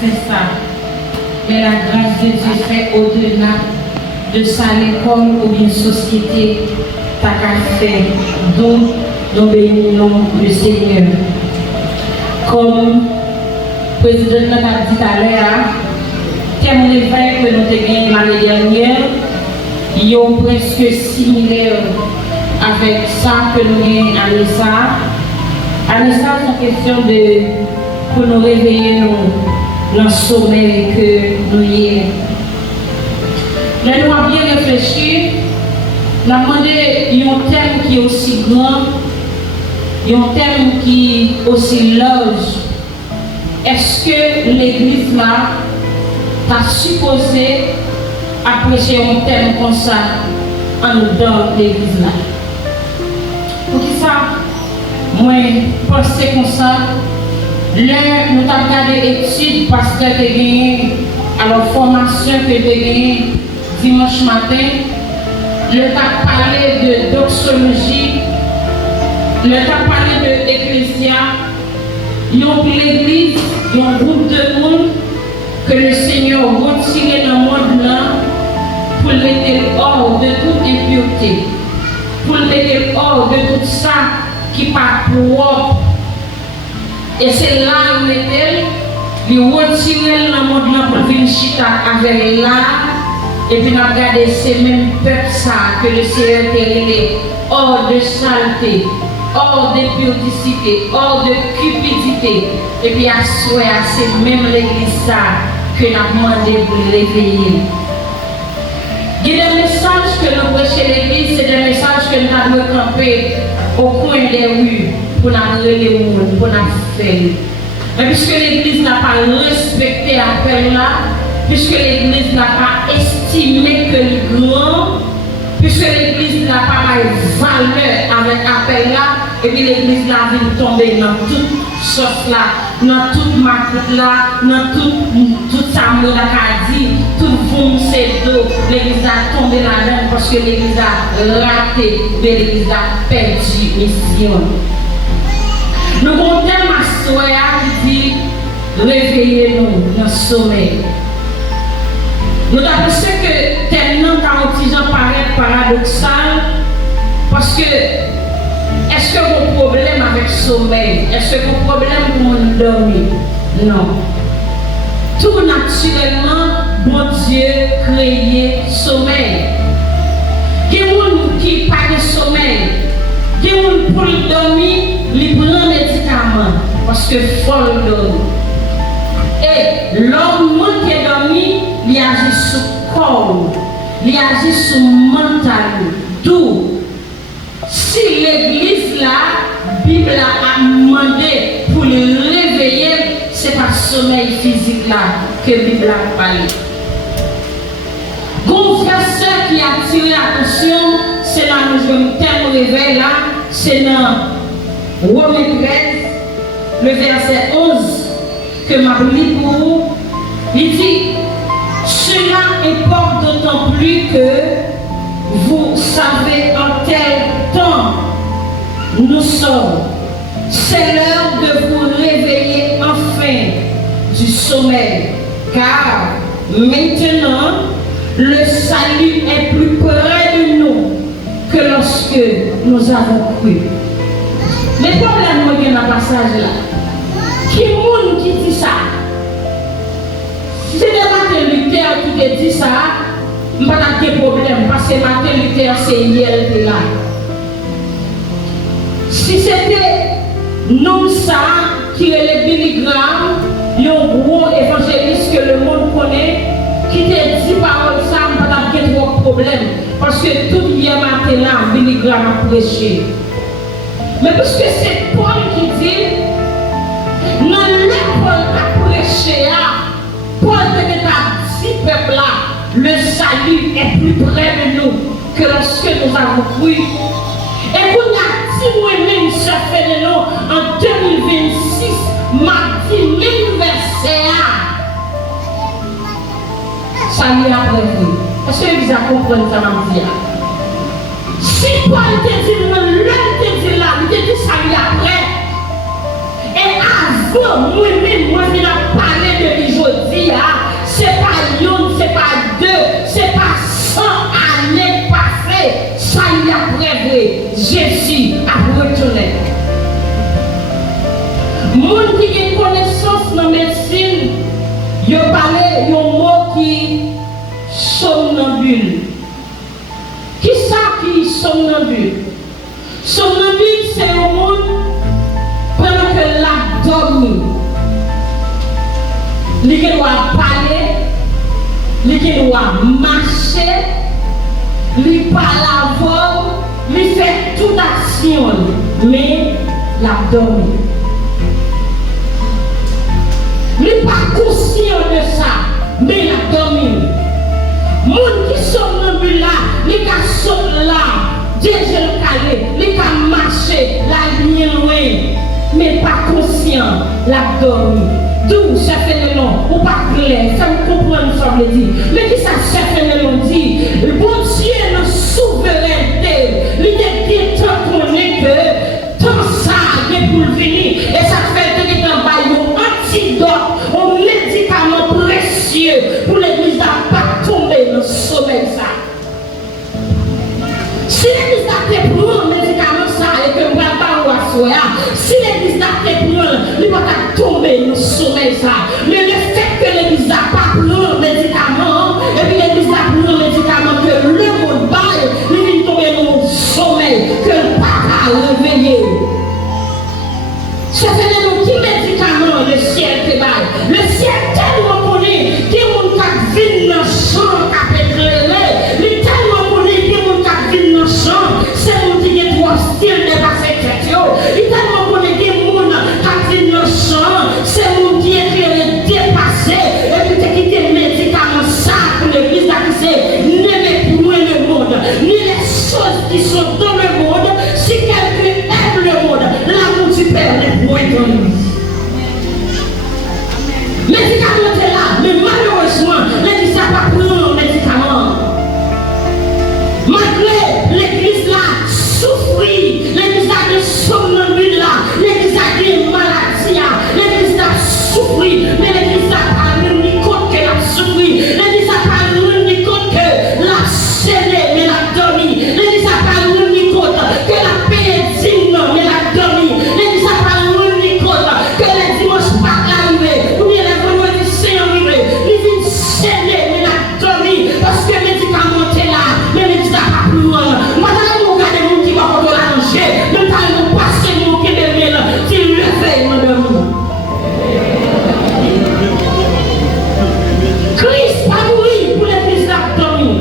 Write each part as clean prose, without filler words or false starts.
fait ça. Mais la grâce de Dieu fait au-delà de ça, l'école ou bien société, t'as qu'à faire. Donc, nous bénissons le Seigneur. Comme le président l'a dit tout à l'heure, thème l'évêque que nous avons gagné l'année dernière, ils sont presque similaires avec ça que nous avons à l'ESA. À l'ESA, c'est une question pour nous réveiller dans le sommeil que nous y sommes. Là, nous avons bien réfléchi, nous avons demandé un thème qui est aussi grand, un thème qui est aussi large. Est-ce que l'Église là a supposé apprécier un thème comme ça en dedans de l'Église là? Pour qui ça? Moi, penser comme ça. Là, nous avons regardé l'étude parce que j'ai gagné à la formation que j'ai gagné dimanche matin. Le temps parlé de doxologie, le temps parlé de l'Ecclésia. Ils ont pris l'église, ils ont un groupe de monde que le Seigneur retiré dans le monde là pour l'aider hors de toute impureté, pour l'aider hors de tout ça qui n'est pas propre. Et c'est là où il était, il retiré dans le monde là pour venir chita avec l'art. Et puis, nous avons regardé ces mêmes peuples que le Seigneur était hors de saleté, hors de pudicité, hors de cupidité. Et puis, à souhait, c'est même l'église que nous avons demandé pour réveiller. Il y a des messages que nous prêchons l'église, c'est des messages que nous avons camper au coin des rues pour nous réveiller les monde, pour nous faire. Mais puisque l'église n'a pas respecté l'appel là, puisque l'église n'a pas estimé que le grand, puisque l'église n'a pas de valeur avec l'appel là, et puis l'église là vient tomber dans toute sauce là, dans toute marque là, dans toute sa mode à dit, tout boum c'est d'eau, l'église a tombé là-dedans parce que l'église a raté, l'église a perdu mission. Nous avons un thème à soya qui dit réveillez-nous dans le sommeil. Nous avons pensé que tellement quand paraît paradoxal parce que est-ce que vos problèmes avec le sommeil, est-ce que vos problèmes pour nous dormir? Non. Tout naturellement, bon Dieu créé sommeil. Il y a des gens qui pas de sommeil. Il y a des gens pour dormir, ils prennent des médicaments parce que faut dormir. Et l'homme qui est dormi, il agit sur le corps, il agit sur le mental. D'où, si l'église là, la Bible a demandé pour le réveiller, c'est pas le sommeil physique là que la Bible a parlé. Bon frère qui a attiré l'attention, c'est là nous avons thème réveil là, c'est dans Romains 13, le verset 11 que m'a lu pour vous. Il dit, cela importe d'autant plus que vous savez en quel temps nous sommes. C'est l'heure de vous réveiller enfin du sommeil, car maintenant le salut est plus près de nous que lorsque nous avons cru. Les problèmes dans le passage là, qui monde qui dit ça? Si c'est Martin Luther qui te dit ça, je n'ai pas de problème parce que Martin Luther c'est hier là. Si c'était non ça qui est le Billy Graham, un gros évangéliste que le monde connaît, qui te dit par ça, je n'ai pas de problème parce que tout hier matin là, Billy Graham a prêché. Mais parce que c'est Paul qui dit, dans l'école à prêcher, Paul te dit peuple là, le salut est plus près de nous que lorsque nous avons cru. Et pour si moi-même, ça fait de nous en 2026, mardi, même verset salut après vous. Est-ce que vous avez compris ça, mardi? Si Paul te dit, l'homme te dit là, il te dit salut après. Et avant, moi-même, moi, je vais parler de Bijou. somnambule. Somnambule, c'est un monde pendant que la dormi. Il doit parler, il doit marcher, il parle avant, il fait toute action, mais la dormi. Il n'est pas conscient de ça, mais la dormi. Les gens qui somnambule là, les gens qui sont là, déjà le calé, les gens qui marchent, la ligne loin, mais pas conscient, la dormi. D'où ça fait le nom, ou pas clair, ça me comprend, ça me dit. Mais qui ça fait le nom dit, le bon Dieu est notre souveraineté. Il est bien qu'on est que tant ça est pour venir, et ça fait que dans un antidote, un médicament précieux pour l'église n'a pas tomber dans le sommeil. Si l'église n'a pas pris un médicament, ça, et que nous n'avons pas si l'église n'a pas pris il va tomber dans le sommeil. Mais le fait que l'église n'a pas pris un médicament, et puis l'église n'a pas pris un médicament que le monde baille, il va tomber dans le sommeil, que le pas réveiller. C'est un petit médicament, le ciel te baille. Le ciel tellement connu, qu'il y a un qui vient dans le champ, qui a éclairé. Il est tellement connu, qu'il y a un qui vient dans le champ, c'est un qui est trop hostile de passer tête. Il est tellement connu, qu'il y a un qui vient dans le champ, c'est un qui est éclairé, dépassé. Et puis tu quittes le médicament, ça, pour l'église, qui c'est n'aimez plus le monde, ni les choses qui sont dans le monde. Si quelqu'un aime le monde, l'amour du Père n'est point dans lui. Médicament est là, mais malheureusement, l'église n'a pas pris un médicament. Malgré l'église là souffrit, l'église a des somnambules là, l'église a des maladies, l'église a souffri, mais l'église n'a pas ni compte qu'elle a souffri, l'église n'a pas ni compte que la scellée, mais la dormi, l'église n'a pas ni compte que la paix est digne, mais la dormi, l'église n'a pas ni compte que les dimanches pas arrivés, ou bien les vendredis c'est arrivé, l'église scellée, mais la dormi, parce que le médicament est là, mais l'église n'a pas plus loin. Madame, vous regardez le monde qui va pour la manger, même pas nous passer le monde qui est là, qui le fait, madame. Christ a mouru pour l'église là dormi.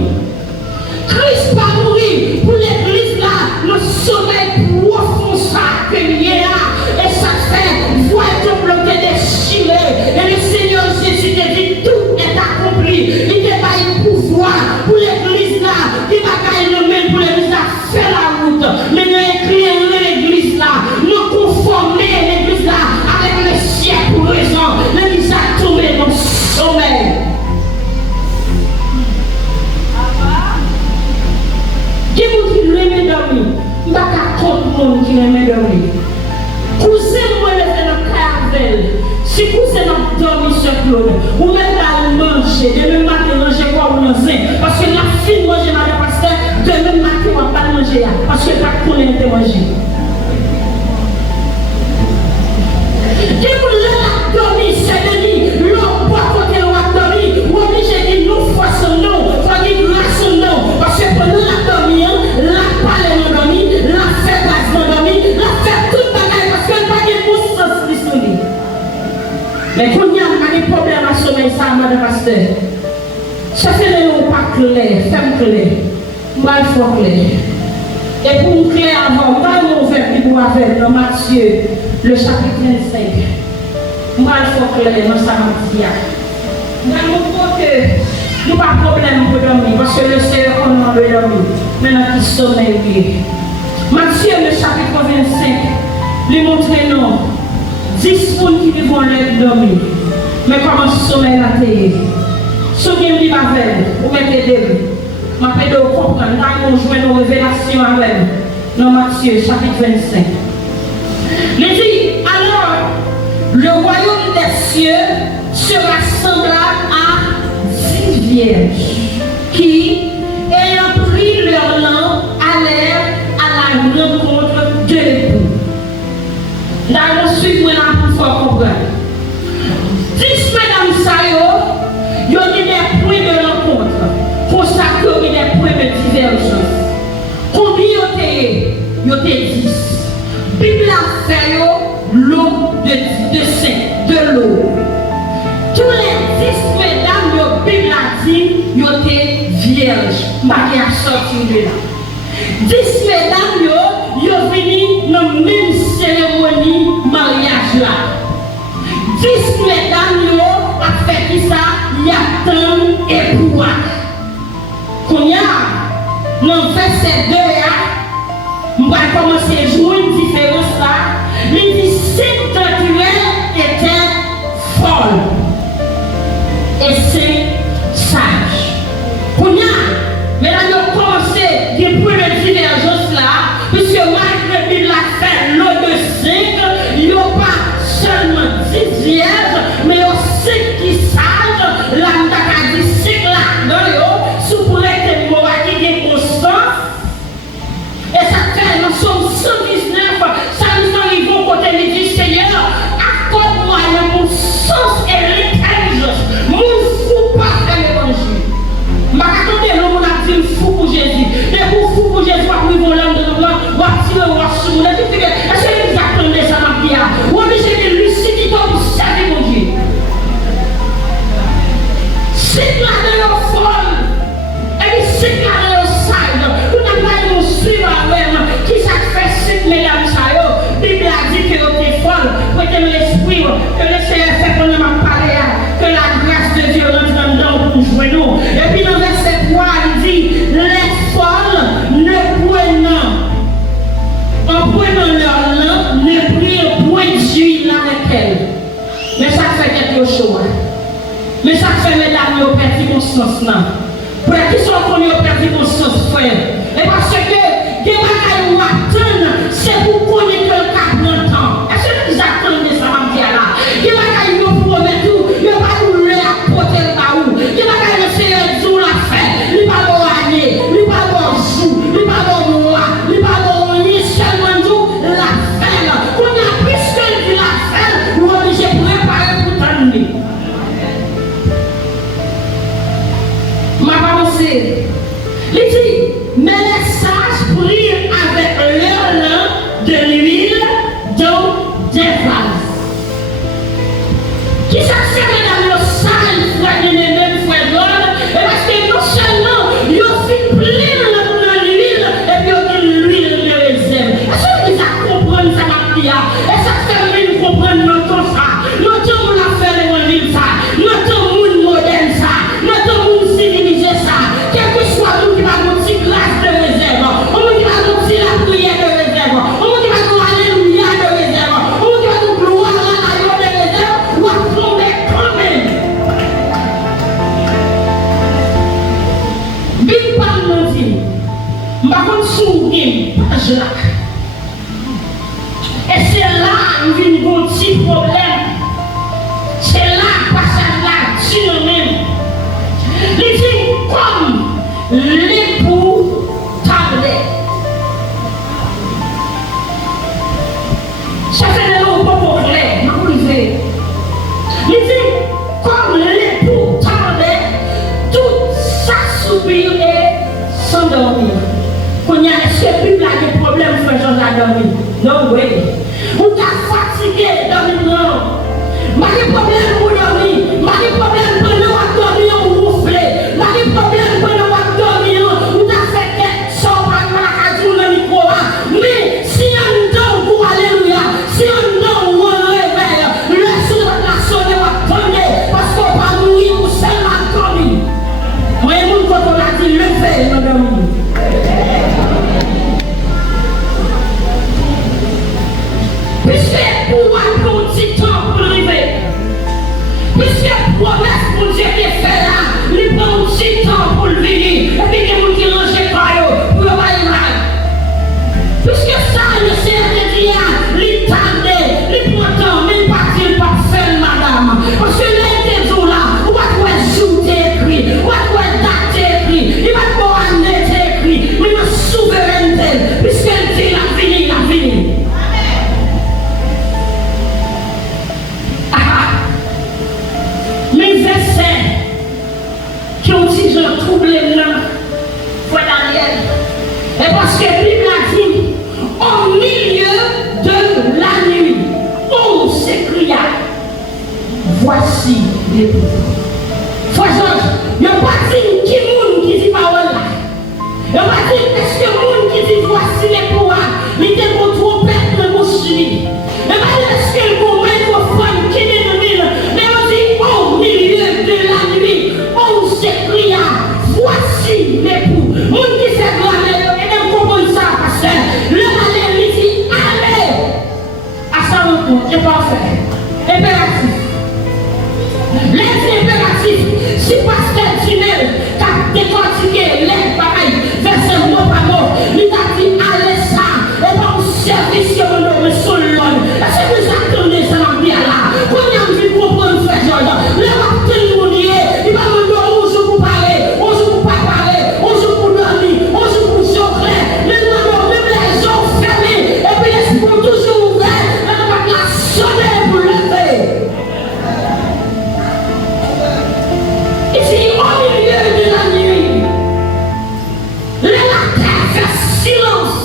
Christ a mouru pour l'église là, le sommeil profond ça que il y a, et ça fait voir tout bloqué déchiré. Et le Seigneur Jésus te dit tout est accompli. Il te pas un pouvoir pour l'église là, qui va gagner le même pour l'église là, faire la route. Mais nous écrire l'église là, nous conformer l'église là avec le ciel pour raison. L'église a tombé dans le sommeil. Qui vous dit l'aimé dormir? Je ne vais pas contre le monde qui l'aimé dormir. Cousin, moi, je vais dans Carvel. Si cousin n'a dormi sur Claude, ou même à manger, demain matin, manger quoi ou lancer. Parce que la fille mange, madame pasteur, demain matin, on ne va pas manger. Parce que pas qu'on aime manger. Qui vous l'a dormi, c'est de nuit, l'homme boit côté ou a dormi, ou obligé de nous faire son nom, faut dire grâce son nom. Parce que pendant la dormi, la parole est dormi, la fait grâce est dormi, la fait tout le bagage parce qu'elle n'a pas de bon sens disponible. Mais quand il y a des problèmes à sommeil, ça, madame pasteur, ça fait le nom pas clair, ferme clair, mal fort clair. Et pour nous clair avant, on va nous faire du bois avec dans Matthieu, le chapitre 25. Mal fort clair dans sa Matthieu. Nous avons que nous pas de problème pour dormir, parce que le Seigneur on veut dormir. Maintenant qui sommeil, oui. Matthieu, le chapitre 25, lui montre non. 10 personnes qui vivent en l'air dormir. Mais comment sommeil la terre? Souviens-moi avec ou mettez des je vais vous comprendre, nous jouons nos révélations avec dans Matthieu chapitre 25. Il dit, alors, le royaume des cieux sera semblable à 10 vierges qui, ayant pris leur lampe, allèrent à la rencontre de l'époux. Là, ensuite, moi, il faut comprendre. 10 mesdames Sayo, il y a des points de rencontre. Pour ça qu'il y a des points de divergence. Combien yo te 10. Bible a fait l'eau de l'eau. Tous les 10 mesdames, yo Bible a dit, yo te vierge. Marie a sorti de là. 10 mesdames, yo venu dans la même cérémonie mariage là. 10 mesdames, yo a fait qui ça, y a tant et pour. Qu'on y a, dans verset 2, on va commencer à jouer une différence là. Il dit, cette naturelle était folle et c'est sage. Qu'on y a, mais là, on commence à depuis le divergence là, puisque malgré qu'il a fait l'eau de 5, il n'y a pas seulement 10 vierges, mais aussi qui sage, là, on a dit 5 là-dedans, sous pour être mort qui est constant. Et ça fait, nous sommes 119, ça nous arrive au côté du Seigneur, accorde-moi mon sens et l'intelligence, mon fou pas de l'évangile. Attendez, nous avons dit fou pour Jésus. Mais fou pour Jésus, on va l'homme de nous, on va tirer au roi sur nous. Est-ce que vous attendez ça, ma pierre? Ou est-ce que lucidité pour servir mon Dieu? C'est là de leur folle. Et c'est là de leur side. Nous n'avons pas eu suivre même. Qui ça fait cette mesdames ça? La Bible a dit que vous êtes folle. Prêtez-moi l'esprit. Que le Seigneur fait qu'on ne m'a parlé. Que la grâce de Dieu rentre dans le dedans pour jouer nous. Et puis dans verset 3, il dit, les folles ne prenant, en prenant leur lampe, ne prirent point d'huile avec elle. Mais ça fait quelque chose. Mais ça fait mesdames, au perdu conscience là. Pour qui sont connus au perdu conscience, frère. Et parce que, des bagailles ou attendre, c'est pour connaître que le cas prend le temps. Est-ce que vous attendez ça, ma vie là? Des bagailles nous promettent tout, il n'y a pas de lait à porter le baou. Des bagailles le Seigneur nous l'a fait. Il n'y a pas de année, il n'y a pas de jour, il n'y a pas de mois, il n'y a pas de nuit, seulement nous la fait. Qu'on a plus que dit la fait, nous sommes obligés de préparer pour t'amener. Ma pensée, il dit, mais les sages prirent avec leur lampe de l'huile dans des vases. Qui s'accède dans le sage, frère de même frère d'homme, et parce que non seulement, ils ont fait plein de l'huile, et puis ils ont l'huile de réserve. Est-ce que vous comprenez ça, ma fille? Et ça fait même comprendre notre ça. Notre monde a fait l'évangile ça. Notre monde moderne ça. Notre monde civilisé ça. Quel que soit nous qui va nous dire grâce de réserve, on qui va nous dire la prière de réserve, on qui va nous alléluia de réserve, on qui va nous gloire à la de réserve, on va tomber quand même. Bible parle nous dit, par contre souvenir, page là. Et c'est là où vient un petit problème. C'est là, passage là, sur nous-mêmes. Il dit, comme l'époux tardait. Ça fait des mots pas clairs, ma brisée. Il dit, comme l'époux tardait, tout s'assoupir et s'endormir. Quand il y a ce Bible a des problèmes, frère Jean à dormir. Non, oui. On t'a fatigué, dormir non. Mais les problèmes pour dormir, mais les problèmes pour nous dormir, on ronfle. Mais les problèmes pour nous dormir, on a fait quelque chose par la radio, le micro. Mais si on dort pour alléluia, si on dort pour un réveil, le son de la sonne va tomber parce qu'on va mourir pour seulement dormir. Moi, quand on a dit lever, on a dormi. Puisque pour un petit temps pour arriver, puisque promesse pour Dieu qui est fait là, il prend un petit temps pour le venir, et puis il y a des gens qui rangent par eux, pour le bailler. Puisque ça, le Seigneur te dit, il tarde, il prend temps, mais il pas faire madame. Parce que les deux là, on va trouver jour écrit, on va trouver date écrit, il va trouver année écrit, mais la souveraineté, puisqu'elle dit la fini, la fini. Les versets qui ont dit je trouble là, voilà Daniel. Et parce que la Bible a dit, voici l'époux. Frère Georges, il n'y a pas dit qui monde qui dit parole là. Il n'y a pas dit est-ce que monde qui dit voici l'époux là, il était pour trompette le mouchini. Il n'y a pas dit est-ce que le microphone qui dénomine, mais on dit au milieu de la nuit, on s'écria, voici l'époux. Monde qui s'est blâmé, et même comprendre ça, parce que le malin lui dit allez à sa rencontre, c'est parfait. Impératif. Les impératifs, si pasteur Tinel t'a décortiqué les bagailles, verset mot par mot, il t'a dit allez ça, et pas au service que vous nommez sur l'homme. Est-ce que vous attendez ça dans bien là? Quand il y a envie de comprendre, frère Jordan, le matin, il va me donner un jour pour parler, un jour pour pas parler, un jour pour dormir, un jour pour jongler, même les gens fermés, et puis l'esprit toujours ouvert, et on va la sonner pour lever. Ici, au milieu de la nuit, la terre fait silence.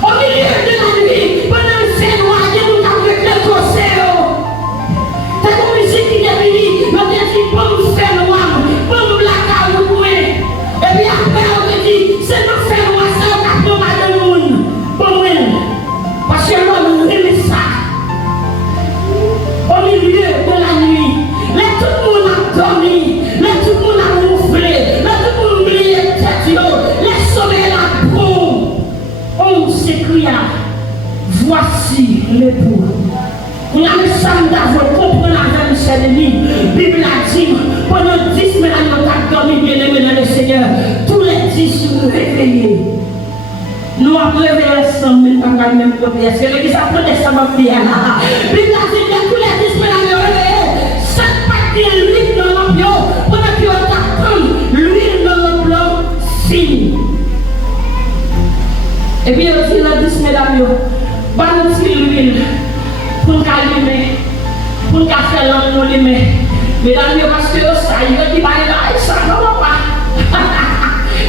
Au milieu de la nuit, pendant le fait noir, il y a tout avec le conseil. C'est comme musique qui est venue, on a dit, bon, nous fait noir, bon, nous la carouer. Et puis après, on a dit, c'est nous fait noir, c'est un capot de monde. Bon, oui, parce que l'homme nous aime ça. Au milieu de la nuit, là, tout le monde a dormi, là, tout le monde a gonflé, là, tout le monde a oublié tête, les sommeils la bombe. On s'écria, voici l'époux. On a mis ça d'avoir compris la même chérie. Bible a dit, pendant 10 minutes, on a dormi bien aimé dans le Seigneur. Tous les 10 nous réveillés. Nous avons réveillé ensemble, mais pas la même copie. Est-ce que l'église a pris ça ma prière là? Bible a dit, tous les 10 minutes, on a réveillé. Cette partie de l'huile dans l'ambiance, pendant qu'on attend l'huile dans l'ambiance, fini. Et puis aussi, on a dit, mesdames, bâtir l'huile pour calmer, pour faire l'homme nous l'aimer. Mesdames, parce que ça, il va dire, ça ne va pas.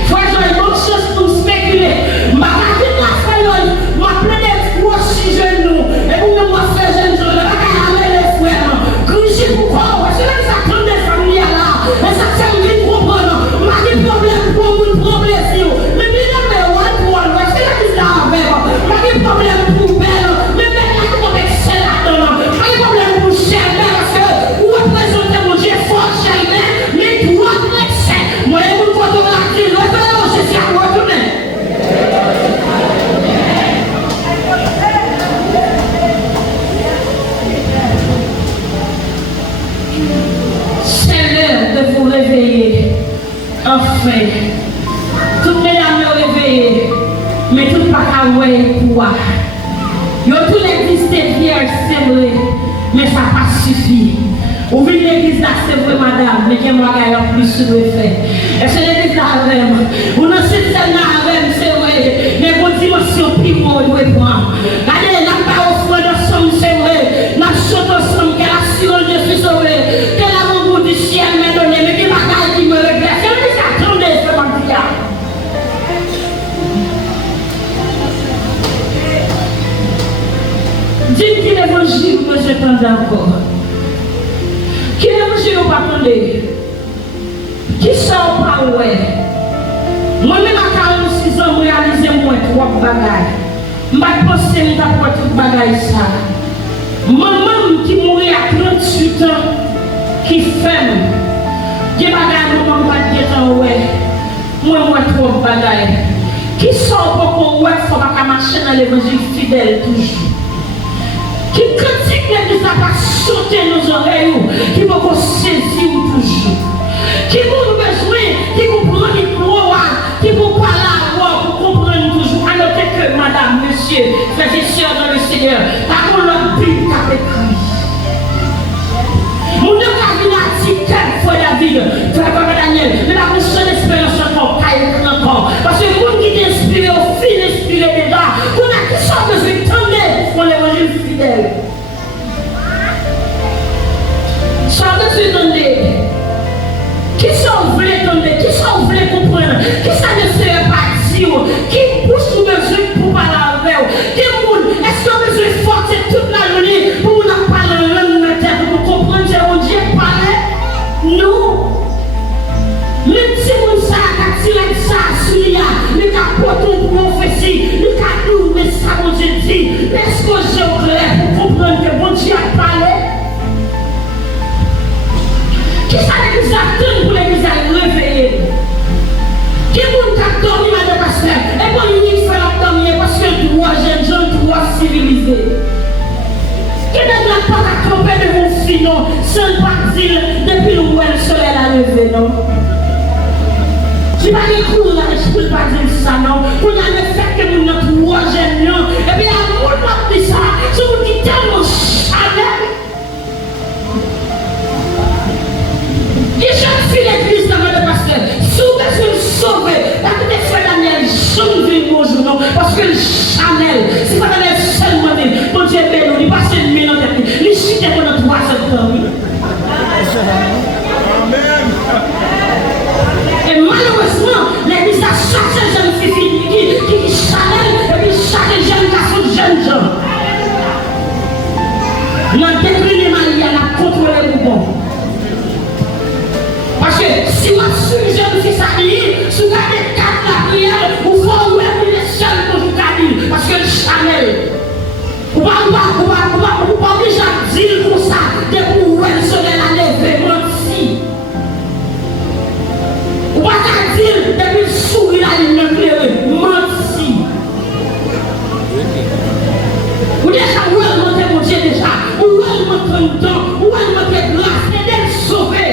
Frère, j'ai une autre chose pour spéculer. Ma carte de la faille, ma planète, moi, si je nous, et vous, moi, faire jeune, je ne vais pas aller les frères. Grigez pourquoi? Parce que là, ça prend des familles là. Et ça tient vite comprendre. Ma qui problème pour vous, problème si vous. Mais mesdames, one, parce que là, ils sont avec. Ma qui problème pour belle. Mais même là, comme excellent là-dedans. Ma qui problème pour cher, parce que vous représentez mon Dieu fort, cher, mais toi, l'excès. Moi, je vous vois la clé, je suis à retourner. C'est l'heure de vous réveiller. Enfin, toutes les âmes réveillées, mais tout pas qu'à voir pour. Yo tout l'église de vierge, c'est vrai, mais ça n'a pas suffi. Ou bien l'église là, c'est vrai, madame, mais qu'il y a un plus sur le fait. Est-ce que l'église là, vraiment? Ou non, c'est ça, c'est vrai, mais vos dimensions primo doivent prendre. Regardez, n'a pas offert ensemble, c'est vrai, n'a sauté ensemble, qu'elle assure, je suis sauvé, qu'elle a mon goût du ciel, mais donné, mais qu'il m'a qui me regrette. C'est vrai, ça attendait, c'est pas le cas. Dites qu'il l'évangile, que j'attendais encore. Qui l'évangile ou pas attendez? Qui sort pas ouais? Moi-même à 46 ans, je réalise moins 3 bagailles. Je ne pense pas que je vais tout bagaille ça. Maman qui mourit à 38 ans, qui ferme, qui bagaille, maman pas de temps ouais. Moi, 3 bagailles. Qui sort pour qu'on ouais, il faut pas marcher dans l'évangile fidèle toujours. Qui critique l'église n'a pas sauté nos oreilles, qui va vous saisir toujours. Qui vous besoin, qui vous prend les gloires, qui vous parle à voir, pour comprendre toujours. À noter que madame, monsieur, frères et sœurs dans le Seigneur, par contre, notre Bible a écrit. Mon Dieu a dit quelquefois David, frère Daniel, mais la mission d'espérance encore, pas écrit encore. Parce que vous qui t'inspirez, au fil inspiré déjà, vous n'avez qui sont besoin de tendre pour l'évangile fidèle. Ça veut dire tendre. Qui sont voulés tendre, qui sont voulés comprendre, qui ça ne serait pas dire, qui pousse ou besoin pour parler avec vous, qui est-ce que vous besoin de forcer toute la journée pour nous parler en langue de terre pour apporter une prophétie, il a nous, mais ça, mon Dieu dit, est-ce que j'ai clair pour comprendre que mon Dieu a parlé? Qui ça l'église attend pour l'église à réveiller? Qui vous a dormi, madame pasteur? Et pour lui, il fait la dormir parce que droit jeune gens, droit civilisé. Qui ne doit pas tromper de vos filles, non, sans partir depuis le soleil à lever, non? Tu vas les coups là, je ne peux pas dire ça, non? Pour y aller faire que nous notre droit jeune, non? Et puis, la monde m'a dit ça, c'est vous qui tellement chanel. Qui jeune fille l'église dans le pasteur? Si vous voulez se sauver, la petite frère Daniel, je ne vis bonjour, non? Parce que le Chanel, c'est pas Daniel seulement, mon Dieu est belle, il passe une minute, il chute pour notre 3 septembre. Et malheureusement, l'église a chaque jeune fille qui Chanel, et puis chaque jeune garçon, jeune gens. Notre déclinement, il y a la contrôler le bon. Parce que si on suit jeune fille s'habiller, si vous regardez 4 la prière, vous faut ouais, vous êtes seul pour vous garder. Parce que le Chanel, vous ne pouvez pas déjà dire comme ça, dès que vous voyez le soleil à lever, menti. Vous ne pouvez pas dire, depuis le sourire à l'éclairé, menti. Vous déjà, où elle monte mon Dieu déjà, où elle monte le temps, où elle monte grâce, et d'elle sauver.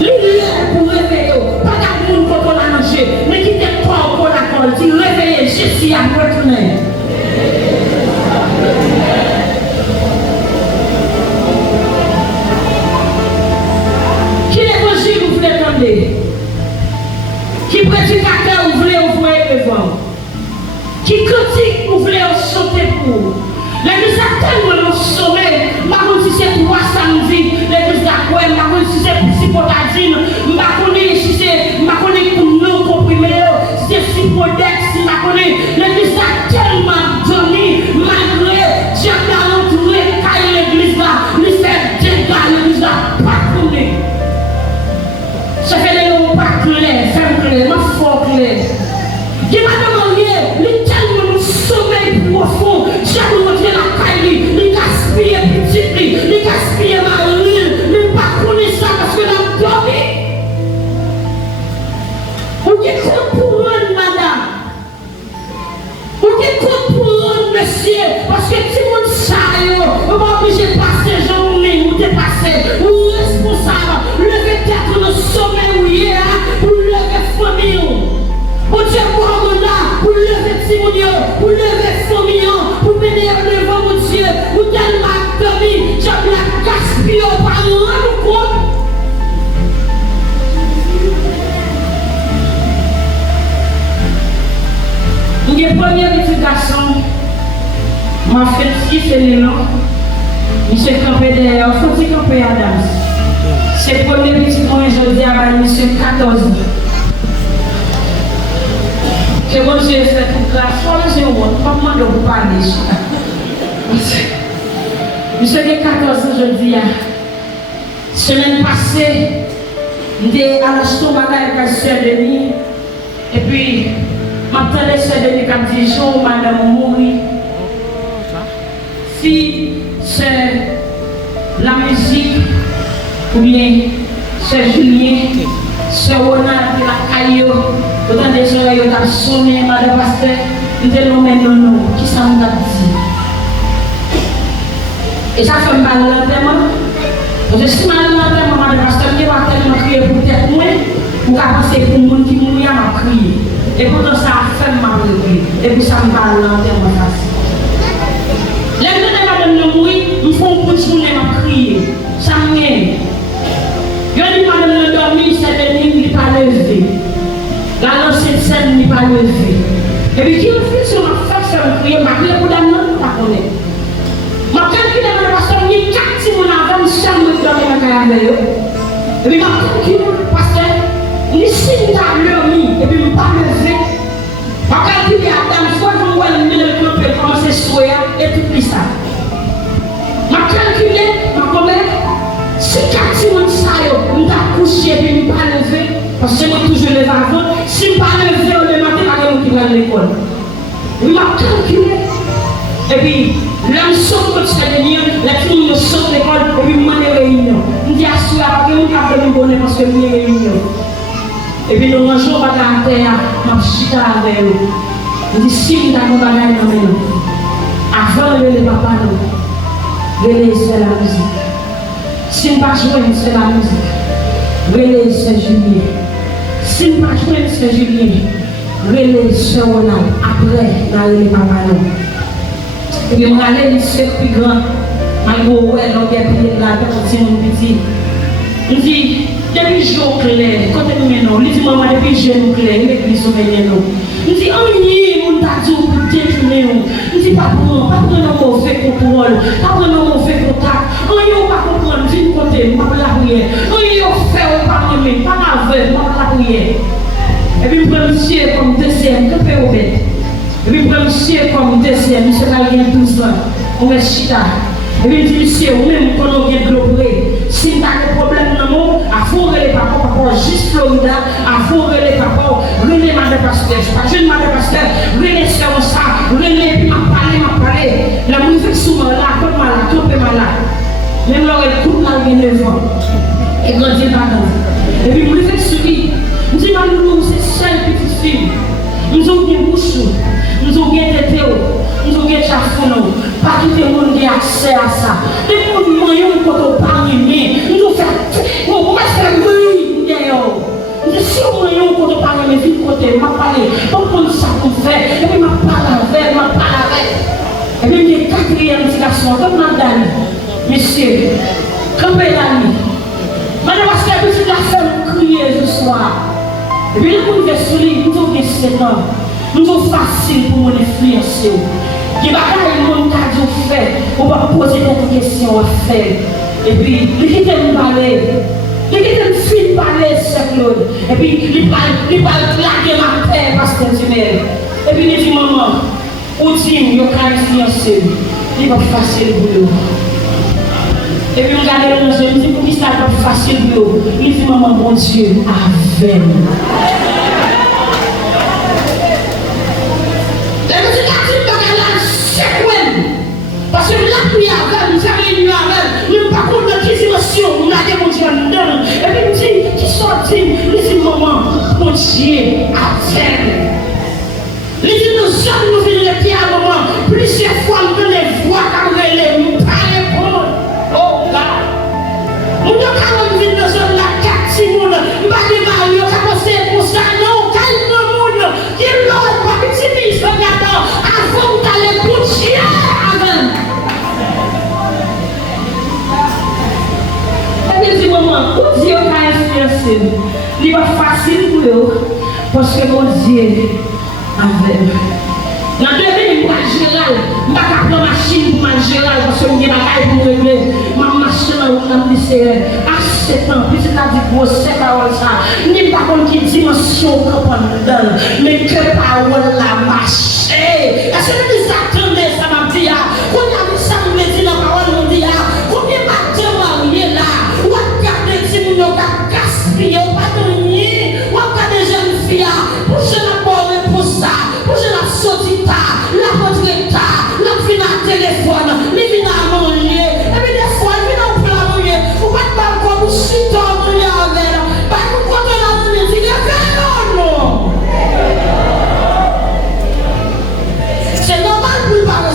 L'hiver pour réveiller, pas d'amour pour qu'on a mangé, mais qui t'est pas encore d'accord, tu réveilles, Jésus a retourné. Qui l'évangile vous voulez prendre? Qui prédicateur vous voulez envoyer devant? Qui critique vous voulez sauter pour? L'église a tellement sommet, je ne sais pas si c'est pour samedi, l'église d'Akoué, je ne sais pas si c'est pour Cipotadine, je ne sais pas si c'est pour non comprimé, si c'est Cipodex, je ne sais pas. L'église a tellement donné, malgré Dieu a entouré l'église là, il fait dégâts, l'église là, pas tourné. Ça fait des noms pas clairs, ferme clair, ma fort clair. Qui m'a demandé, il est tellement sommeil profond, j'ai montré la caille, il gaspille petit, il gaspille ma rue, il pas connaît ça parce que l'on dormi. Vous qui comprendre, madame, vous qui comprendre, monsieur, parce que si vous savez, vous pas obligé de passer journée, vous dépassez, vous responsable, levez tête dans le sommeil où il est, pour lever famille. Pour Dieu, pour pour lever Simonio, pour lever Somillon, pour venir devant mon Dieu, pour tellement dormir, j'ai la gaspillé par rendre compte. Mon premier petit garçon m'a fait 6 éléments. Il s'est campé derrière, il faut camper à danse. C'est le premier petit point, je dis à monsieur 14 ans. C'est bon, j'ai fait toute la force, j'ai comment de vous parler. Monsieur de 14 ans, je dis, semaine passée, j'étais à la stomac avec la soeur Denis, et puis, m'attendais soeur Denis comme 10 jours, madame mourit. Si c'est la musique, ou bien c'est Julien, c'est Ronald qui la caillou. Autant de gens qui ont sonné, madame pasteur, nous allons mettre non, qui ça nous a dit. Et ça fait mal lentement. Parce que si mal lentement, madame pasteur, qui va tellement crier pour tête moins, pour penser pour le monde qui mourit, m'a crié. Et pourtant ça a fait mal crier. Et puis ça me parle lentement facile. Les deux madame ne mourir, nous font pour tout le monde m'a crié. Ça me vient. Je dis madame ne dormir, c'est de nuit, il n'est pas levé. La lancée de scène n'est pas levée. Et puis, qui refuse sur ma face, faire crier, ma crier pour la main, pas connaître. Ma calcule, ma pasteur, il y a 4 mon avant, je suis dans ma carrière. Et puis, ma calcule, pasteur, il signe ta l'homme, et puis, je ne pas lever. Ma calcule, Adam, soit je vois le milieu de l'homme, commencer à soyer, et tout ça. Ma calcule, ma commère, si 4 mon ça, je ne pas coucher, et puis, je ne pas lever. Parce que moi, toujours les avant, si je ne pas levé le matin, pas de qui va à l'école. Je m'a calculé. Et puis, l'homme sort de cette réunion, la fille sort de l'école, et puis, je m'en réunion. Je dis à ceux qui ont fait un bonheur parce que je suis réunion. Et puis, nous mangeons à la terre, je suis avec eux. Je dis, si nous avons un bagage dans les mains, avant de lever papa, relais c'est la musique. Si nous ne pas jouer, c'est la musique. Relais c'est Julien. Si nous ne pas jouer, c'est Julien. Relais c'est Ronald. Après, nous allons papa. Et puis, on allait lycée plus grand. Malgré ouais, l'on a payé de la tête, on tient mon petit. On dit, depuis jour clair, quand nous menons, il dit, maman, depuis jeune clair, l'église sauveille nous. On dit, oh, on t'a dit, pour détourner nous. On dit, pas prendre un mauvais contrôle, pas prendre un mauvais contact. On ne pas comprendre, d'une côté, pas la prière. On ne fait pas aimer, pas la veille, pas la prière. Et puis, on prend monsieur comme deuxième, que fait au bête. Et puis, prend monsieur comme deuxième, monsieur a 12 ans, on met chita. Et puis, il dit, monsieur, ou même quand on vient globrer, si vous avez des problèmes dans le monde, à fourrer les papas, papa, juste Florida, à fourrer les papas, relais madame pasteur, je ne suis pas jeune madame pasteur, relais sur ça, relais, puis m'a parlé. La musique souvent là, comme malade, trop malade. Même là, elle coupe là, il y a 9 ans. Et grandit pas dans. Et puis, musique sourit. Nous disons, nous, c'est seule petite fille. Nous avons bien bouchou, nous avons bien tété, nous avons bien chafounou. Pas tout le monde a accès à ça. Les gens moyens quand on parle, nous avons fait. On va faire oui, nous avons si on moyen quand on parle, mais vite côté, m'a parlé. On prend ça qu'on fait, et puis m'a parlé avec, m'a parlé avec. Et puis il y a quatrième garçon, comme madame, monsieur, comme l'ami. Madame, parce que la petite la crier ce soir. Et puis, nous avons souligné, nous avons 7 ans. Nous avons facile pour nous influencer. Qui va faire le monde qui fait, on va poser des questions à faire. Et puis, il qui t'aime parler, il qui t'aime film parler, c'est Claude. Et puis, il va claquer ma paix, pasteur Timel. Et puis, il dit, maman, où dit, il va influencer. Il va facile pour nous. Et puis, on regarde le jeu, il dit, pour qui ça va facile pour nous. Il dit, maman, mon Dieu, avec nous. Parce que la prière avec nous, ça réunit avec nous, pas contre notre dimension, nous avons mon Dieu en dedans. Et puis, il dit, qui sortit, il dit, maman, mon Dieu, avec nous. Il dit, nous sommes, nous venons de pied à maman, plusieurs fois, nous donnons les voix, car nous ne pouvons pas répondre. Oh là! Nous devons venir dans une la carte, si nous ne pouvons pas démarrer, on va commencer pour ça, non, calme le monde, qui est là, pas petit, regardant, avant d'aller pour Dieu. Il dit, maman, où Dieu a influencé, il va facile pour eux, parce que mon Dieu avec nous. Dans 2000, moi, général, je ne vais pas prendre ma machine pour ma général, parce que je vais pour régler ma machine dans le lycée. À 7 ans, puis c'est à dire que c'est parole ça. Je ne sais pas quelle dimension qu'on dedans, mais que parole la marche. Est-ce que vous attendez ça, ma vie? Quand il y a ça, vous me dites la parole, vous dites, combien de temps vous êtes là? Ou regardez si vous avez gaspillé, ou pas de nier, ou regardez des jeunes filles, pour que je la bonne pour ça, pour que je la sortie tard, la portrait tard, la fin à téléphone, les fins à manger, et puis des fois, ils viennent au plat manger, ou pas de balcon, ou chute en manger avec, pas de côté la manger, c'est que non. C'est normal pour parler.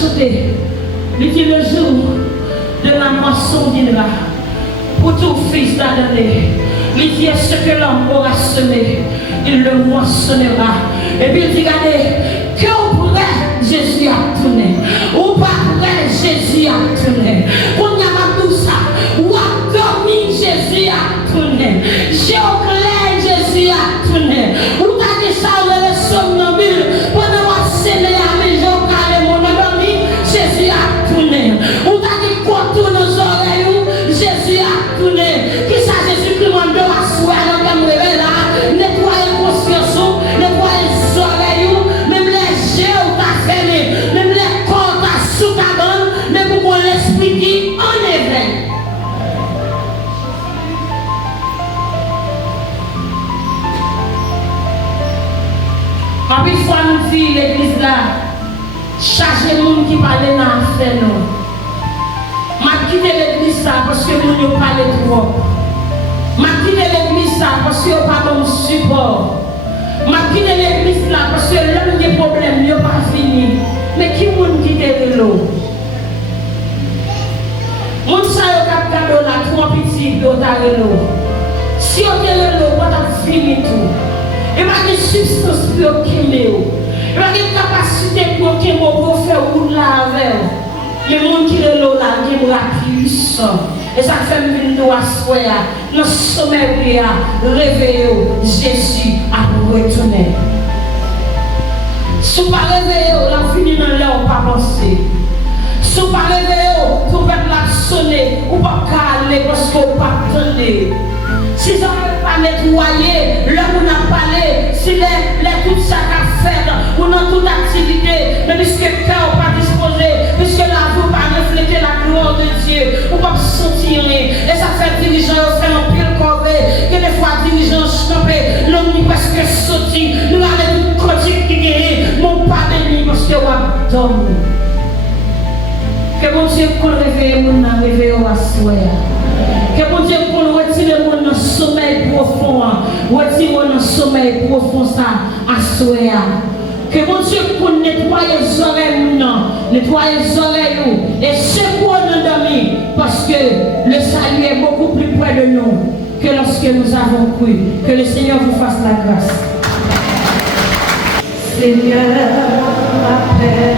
chanté, il dit le jour de la moisson viendra pour tout fils d'Adam. Il dit ce que l'homme aura semé, il le moissonnera. Et puis il dit, regardez, que vous pourrez, Jésus a tourné. Ou pas pourrez, Jésus a tourné. On y a tout ça. Ou a dormi, Jésus a tourné. J'ai au clair, Jésus a tourné. Ou t'as dit ça, le somnambule, pendant la scène à maison, car mon ami, Jésus a tourné. Ou t'as dit quoi tourne nos oreilles, Jésus a tourné. Qui ça, Jésus qui m'a donné à soi, dans le réveil là, nettoyer conscience, nettoyer les oreilles, même les yeux, t'as fermé, même les corps, t'as sous ta bande, mais pour qu'on l'explique en éveil. Quand une fois nous dit l'église là, chargez les gens qui parlent dans l'affaire. Je quitte l'église là parce que nous ne parlons trop. Je quitte l'église là parce que nous pas de support. Je quitte l'église là parce que l'homme des problèmes n'est pas fini. Mais qui vous quitte l'eau? Moun sa yo kap gado la trop petit de l'eau. Si on est l'eau, on va finir tout. Il n'y a pas de substance pour quémer. Il n'y a pas de capacité pour quémer pour faire roule là avec. Les gens qui sont là, qui ont la puissance. Et ça fait une nous asseoir. Dans ce sommeil, réveillez Jésus a retourné. Si vous ne réveillez pas, la fini dans l'air, on pas penser. Si vous ne réveillez pas, vous pouvez la sonner, ou pas caler parce que vous ne pas attendre. Si ça ne pas nettoyer, là où on a parlé, si les tout ça qu'a fait, ou dans toute activité, mais puisque le cœur n'est pas disposé, puisque la vie pas refléter la gloire de Dieu, ou pas sentir, et ça fait dirigeant, on fait un pile corvée, que des fois dirigeant stoppé, l'homme n'est presque sorti, nous allons nous continuer qui guérir, mon pas béni parce que on dormi. Que mon Dieu qu'on réveille, mon réveille à soi. Que mon Dieu qu'on retire mon sommeil profond, retire mon sommeil profond ça à soi. Que mon Dieu qu'on nettoie les oreilles, nettoie les oreilles et secoue nos dormi parce que le salut est beaucoup plus près de nous que lorsque nous avons cru. Que le Seigneur vous fasse la grâce. Seigneur, appelle.